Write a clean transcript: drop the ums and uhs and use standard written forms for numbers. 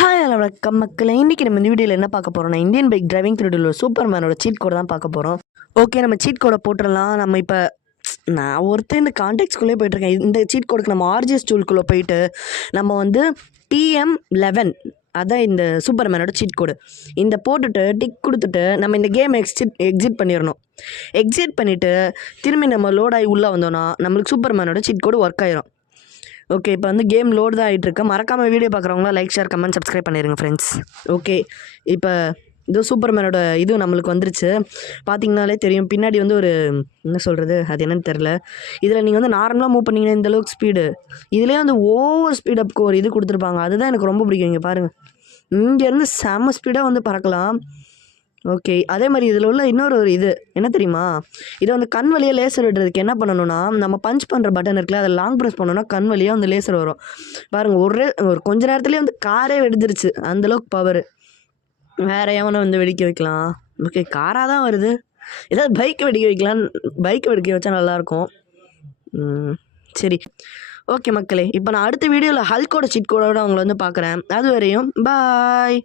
Hi hello வணக்கம் மக்களே. இன்றைக்கி நம்ம இந்த வீடியோவில் என்ன பார்க்க போகிறோம்னா இந்தியன் பைக் டிரைவிங் த்ரூடில் சூப்பர்மேனோட சீட் கோடை தான் பார்க்க போகிறோம். ஓகே, நம்ம சீட் கோடை போட்டுடலாம். நம்ம இப்போ நான் ஒருத்தர் இந்த கான்டெக்ட்ஸ்குள்ளே போயிட்டுருக்கேன். இந்த சீட் கோடுக்கு நம்ம ஆர்ஜிஎஸ் டூல்குள்ளே போயிட்டு நம்ம வந்து TM11 அதான் இந்த சூப்பர்மேனோட சீட் கோடு இந்த போட்டுட்டு டிக் கொடுத்துட்டு நம்ம இந்த கேம் எக்ஸிட் பண்ணிடணும். எக்ஸிட் பண்ணிவிட்டு திரும்பி நம்ம லோட் ஆகி உள்ளே வந்தோன்னா நம்மளுக்கு சூப்பர்மேனோட சீட் கோடு ஒர்க் ஆயிரும். ஓகே, இப்போ வந்து கேம் லோடு தான் ஆகிட்டுருக்கு. மறக்காமல் வீடியோ பார்க்குறவங்களாம் லைக், ஷேர், கமெண்ட், சப்ஸ்கிரைப் பண்ணிடுங்க ஃப்ரெண்ட்ஸ். ஓகே, இப்போ இது சூப்பர்மேனோட இது நம்மளுக்கு வந்துருச்சு. பார்த்தீங்கனாலே தெரியும், பின்னாடி வந்து ஒரு என்ன சொல்கிறது, அது என்னன்னு தெரில. இதில் நீங்கள் வந்து நார்மலாக மூவ் பண்ணிங்கன்னா இந்தளவுக்கு ஸ்பீடு, இதுலேயே வந்து ஓவர் ஸ்பீட் அப்க்கு ஒரு இது கொடுத்துருப்பாங்க. அதுதான் எனக்கு ரொம்ப பிடிக்கும். இங்கே பாருங்கள், இங்கேருந்து செம்ம ஸ்பீடாக வந்து பறக்கலாம். ஓகே, அதே மாதிரி இதில் உள்ள இன்னொரு இது என்ன தெரியுமா, இதை வந்து கண் வழியாக லேசர் விடுறதுக்கு என்ன பண்ணணும்னா, நம்ம பஞ்ச் பண்ணுற பட்டன் இருக்குல்ல, அதை லாங் ப்ரெஸ் பண்ணோன்னா கண் வழியாக வந்து லேசர் வரும். பாருங்கள், ஒரு கொஞ்ச நேரத்துலேயே வந்து காரே வெடிச்சிருச்சு, அந்தளவுக்கு பவர். வேறு எவனை வந்து வெடிக்க வைக்கலாம்? ஓகே, காராக தான் வருது. ஏதாவது பைக் வெடிக்க வைக்கலாம். பைக் வெடிக்க வச்சா நல்லாயிருக்கும். சரி, ஓகே மக்களே, இப்போ நான் அடுத்த வீடியோவில் ஹல்கோட சீட் கோடோட அவங்கள வந்து பார்க்குறேன். அது வரையும் பாய்.